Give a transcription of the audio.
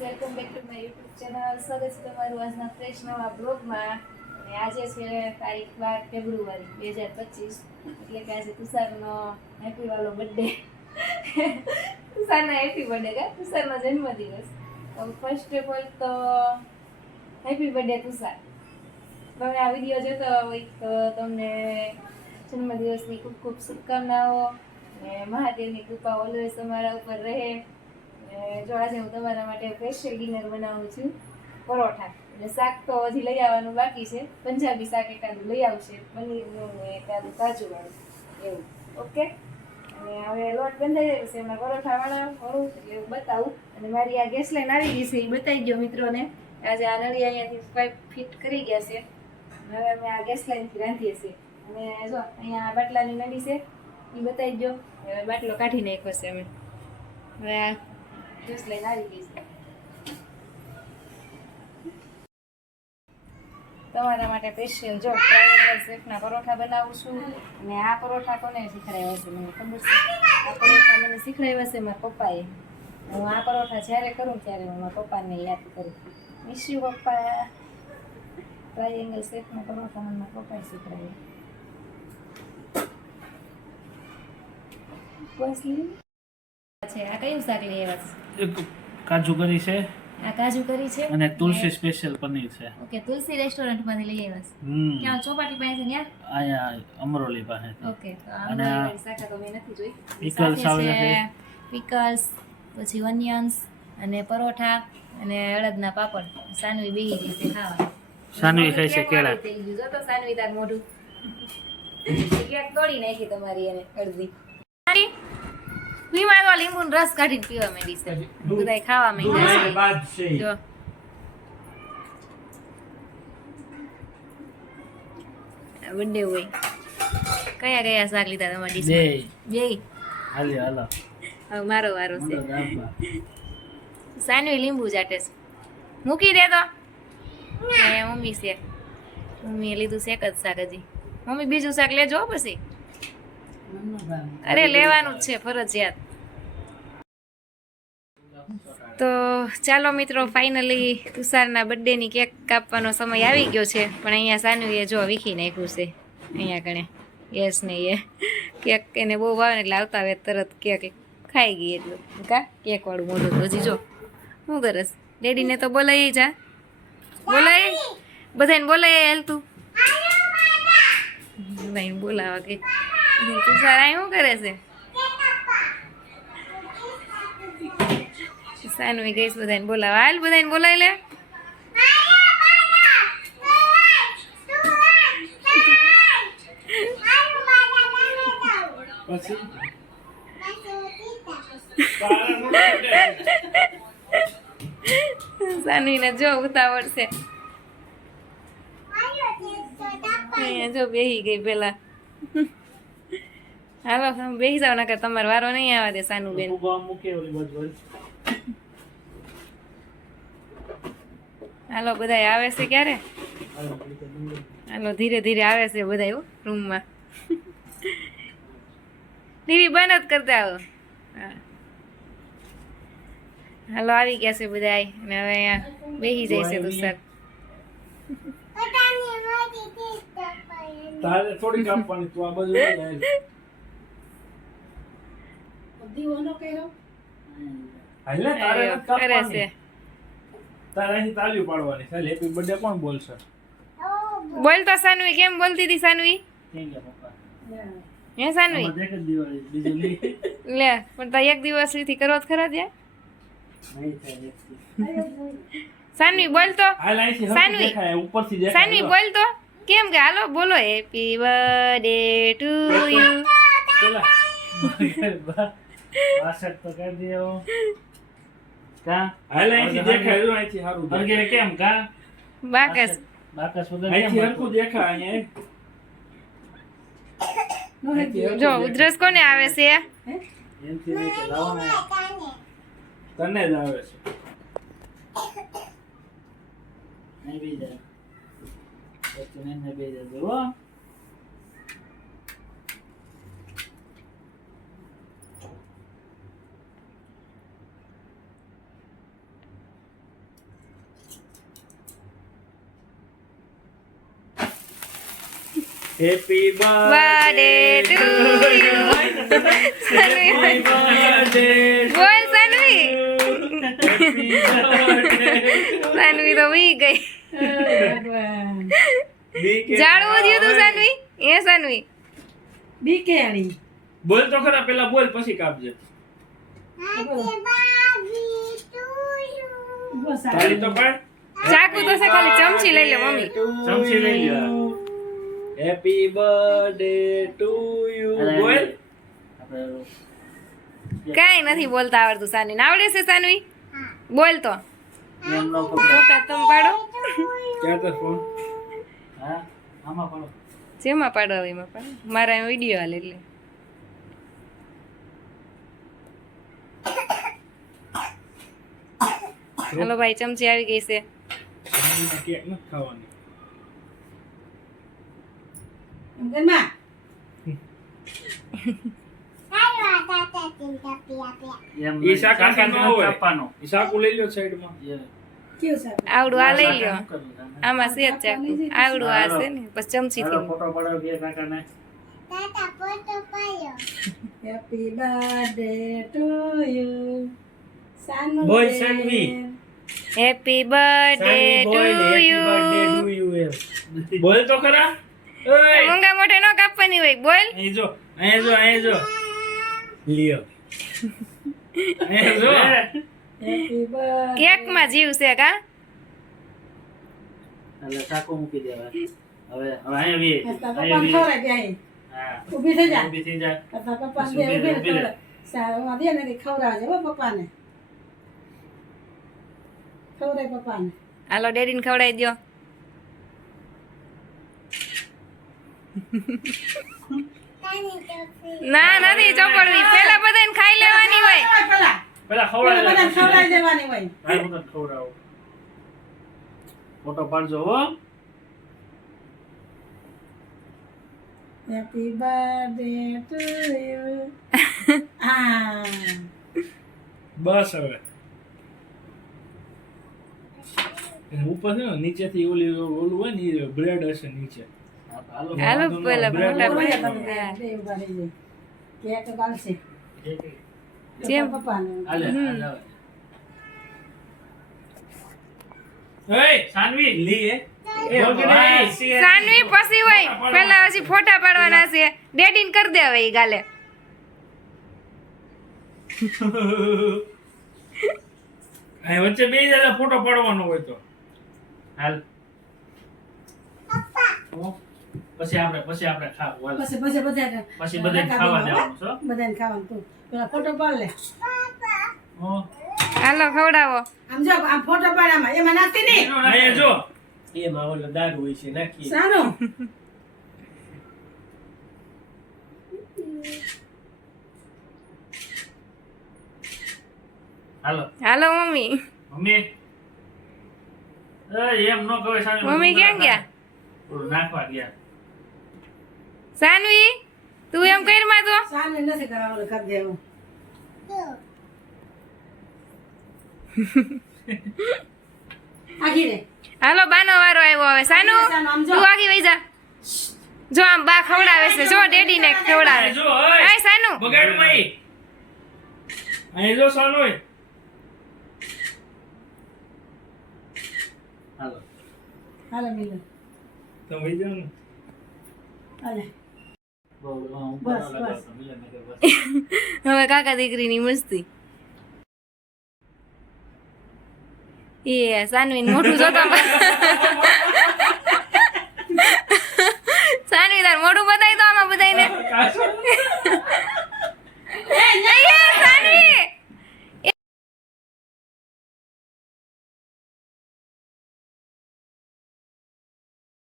Welcome back to my YouTube channel. સ્વાગત છે તમારું આજના ફ્રેશ નવા બ્લોગમાં. અને આજે છે તારીખ 12 ફેબ્રુઆરી 2025, એટલે કે આજે તુષારનો હેપી વાળો બર્થડે. તુષારના હેપી બર્થડે કા તુષારનો જન્મદિવસ. તો ફર્સ્ટ ઓફ ઓલ તો હેપી બર્થડે તુષાર. તમે આ વિડીયો જોતો હોય તો તમને જન્મદિવસની ખૂબ ખૂબ શુભકામનાઓ અને મહાદેવની કૃપા ઓલવેઝ તમારા ઉપર રહે. જો આજે હું તમારા માટે સ્પેશિયલ ડિનર બનાવું છું, પરોઠા. એટલે શાક તો હજી લઈ આવવાનું બાકી છે, પંજાબી શાક એકાદું લઈ આવશે, પનીરનું એકાદું કાજુવાળું એવું. ઓકે, અને હવે લોટ બંધાઈ રહ્યો છે, એમાં પરોઠા વાળું એટલે એવું બતાવું. અને મારી આ ગેસ લાઈન આવી ગઈ છે, એ બતાવી દો મિત્રોને. આજે આ નળી અહીંયાથી પાઇપ ફિટ કરી ગયા છે. હવે અમે આ ગેસ લાઈનથી રાંધીએ છીએ. અને જો અહીંયા બાટલાની નળી છે, એ બતાવી દો. હવે બાટલો કાઢી નાખ્યો છે અમે. હવે આ ગેસ લાઈન આવી ગઈ છે. તમારા માટે સ્પેશિયલ જો ટ્રાયેંગલ શેપના પરોઠા બનાવું છું. અને આ પરોઠા કોને શીખડાવ્યા છે મને ખબર છે. આ પરોઠા મને શીખડાવ્યા છે મારા પપ્પાએ. હું આ પરોઠા જ્યારે કરું ત્યારે હું મારા પપ્પાને યાદ કરું. મિસ યુ પપ્પા. ટ્રાયેંગલ શેપના પરોઠા મને મારા પપ્પાએ શીખડાવ્યા. છે આ કયું શાક લઈ આવ્યા છે? કાજુ કરી છે, આ કાજુ કરી છે અને તુલસી સ્પેશિયલ પનીર છે. ઓકે, તુલસી રેસ્ટોરન્ટમાંથી લઈ આવ્યા છે. ક્યાં ચોપાટી પાસે છે ત્યાં? અહીંયા અમરોલી પાસે. ઓકે, તો અમરોલી શાખા તો મેં નથી જોઈ. પિકલ્સ આવે છે, પિકલ્સ, પછી ઓનિયન્સ અને પરોઠા અને અડદના પાપડ. સાનવી બેહી ગઈ છે ખાવા. સાનવી ખાય છે કેળા. થઈ ગયું જો તો સાનવી તાર મોઢું કેક તોડી નાખી તમારી એને અડધી. પીવા તો લીંબુનો રસ કાઢીને પીવા માંડી છે, બધાય ખાવા માંડ્યા છે. જો બર્થડે હોય. કયા કયા શાક લીધા તમારી ડીશમાં? બે. હાલી હાલો. હવે મારો વારો છે. સાનવી લીંબુ ચાટે છે. મૂકી દે તો. મમ્મી છે, મમ્મીએ લીધું છે એક જ શાક હજી. મમ્મી બીજું શાક લેજો પછી. અરે લેવાનું જ છે ફરજિયાત. તો ચાલો મિત્રો, ફાઇનલી તુષારના બર્થડેની કેક કાપવાનો સમય આવી ગયો છે. પણ અહીંયા સાનવીએ જો વીખી નાખ્યું છે. અહીંયા કણે યસ ને એ કેક એને બહુ ભાવે એટલે આવતા હવે તરત કેક ખાઈ ગઈ. એટલું કા કેકવાળું મોઢું તો હજી જો શું કરસ. ડેડીને તો બોલાય જા, બોલાય બધાને બોલાય હાલતું બધાને બોલાવા કે તુષાર અહીં શું કરે છે? સાનવી ગઈશ બધાને બોલાવા. હાલ બધાને બોલાવી લે. સાનવીને જો ઉતાવળ છે. અહીંયા જો બેહી ગઈ પેલા. હાલો બેસી જાવ, નકર તમારો વારો નહીં આવવા દે સાનુ બેન. હાલો બધા આવે છે ક્યારે? હાલો ધીરે ધીરે આવે છે બધા રૂમમાં. ટીવી બંધ જ કરતા આવો. હાલો આવી ગયા છે બધા. અને હવે અહીંયા બેસી જાય છે તુષાર. તારે થોડી કાપવાની, તું આ બાજુ લઈ આવ. દીવાનો કર્યો હાલે તારે કરે કાપવાની. છે. તારે અહીં તાળીઓ પાડવાની. ચાલ હેપી બર્થડે કોણ બોલશે? બોલ તો સાનવી. કેમ બોલતી હતી સાનવી? કેમ કે પપ્પા હે સાનવી? આમાં દેખ જ દિવાળી બીજું લી લે પણ તો એક દિવસ સુધી કરો જ ખરા ત્યાં. નહીં થાય એક. સાનવી બોલ તો. હાલ અહીંથી હરખું સાનવી. દેખાય, ઉપરથી દેખાય. સાનવી બોલ તો. કેમ કે હાલો બોલો હેપી બર્થડે ટુ યુ. પેલા વાસટ તો કરી દેવો. કા હાલ અહીંથી દેખાય, જો અહીંથી સારું દેખાય. અગેરે કેમ કા બાકસ બાકસ વગર અહીંથી હરખું દેખાય. અહીંયા જો ઉધરસ કોને આવે છે? એમથી નહીં કે લાવો ને. તને જ આવે છે. નહીં બી જાય. પછી નહીં બી જાય હો. Happy birthday to you Sanvi બોલ સાનવી સાનવી તો વી ગઈ જાડવું થયું તું સાનવી એ સાનવી બીકે આણી બોલ તો ખરા પેલા બોલ પછી કાપજે તાળી તો પાડ ચાકુ તો છે ખાલી ચમચી લઈ લે મમ્મી ચમચી લઈ લે હેપી બર્થડે ટુ યુ બોલ કાઈ નથી બોલતા આવડતું સાનવી આવડે છે સાનવી બોલ તો જોતા તમે પાડો ક્યાં તો ફોન હા આમાં પાડો જેમાં પાડો હવે એમાં પાડો મારા વિડીયો હાલે એટલે હાલો ભાઈ ચમચી આવી ગઈ છે કેક નથી ખાવાની ઘરમાં ઈ શાક નો હોય ઈ શાકુ લઈ લ્યો સાઈડમાં કેવું સાહેબ આવડું આ લઈ લ્યો આમાં છે જ ચાકુ આવડું આ છે ને પછી ચમચી થી ફોટો પડાવ બે કાકાને happy birthday to you Sanu બોલ Sanvi happy birthday to you બોલ તો ખરા ઓય મૂંગા મોઢે નો કાપવાની હોય બોલ અહીં જો લ્યો અહીં જો હેપી બર્થડે કેક માં જીવ છે કા એટલે ચાકુ મૂકી દેવા હવે અહીંયા પપ્પા ખવડાવી દે અહીં હા ઊભી થઈ જા ઊભી થઈ જા પપ્પા દે ઊભી રહે સારું દે ને ખવડાવજે હો પપ્પાને ખવડાય પપ્પાને હાલો ડેડીને ખવડાવી દો ના નથી ચોપડવી પેલા બધાને ખાઈ લેવાની હોય પેલા બધાને ખવડાવી દેવાની હોય હા હું તને ખવડાવું ફોટો પાડજો હો હેપી બર્થડે ટુ યુ આ બસ હવે ઉપર છે ને નીચેથી ઓલું હોય ને બ્રેડ હશે નીચે હાલો પેલા મોટા બે ભાઈ ઉભા રહી જાય કેક બાલશે જેમ પપ્પાને સાનવી લી સાનવી પછી હોય પેલા હજી ફોટા પાડવાના છે ડેડીને કરી દે હવે ઈ ગાલે અહીં વચ્ચે બે જણા ફોટો પાડવાનો હોય તો હાલ પછી આપણે ખાવું હાલ પછી બધા પછી બધાને ખાવા દેવાનું છો બધાને ખાવાનું તું પેલા ફોટો પાડ લે હો હાલો ખવડાવો આમ જો આમ ફોટો પાડામાં એમાં નાખતી નહીં અહીંયા જો એમાં ઓલો દારૂ હોય છે નાખીએ સારું હાલો હાલો મમ્મી મમ્મી એમ નો કહેવાય સાનવી મમ્મી ક્યાં ગયા ઓલું નાખવા ગયા સાનવી તું એમ કરી માં તો સારું નથી કરાવવાનું કરી દેવું આખી રે હાલો બાનો વારો આવ્યો હવે સાનુ સાનુ, આમ જો. તું આગી વઈ જા જો આમ બા ખવડાવે છે જો ડેડી ને ખવડાવે જો ઓય આય સાનુ બગાડ મઈ અહીં જો સાનુ હાલો હાલો મિલન તમે વઈ જાઓ ને હાલે બસ બસ. હવે કાકા દીકરીની મસ્તી એ સાનવી મોઢું જોતો સાનવી તાર મોઢું બતાવી તો આમાં બધાને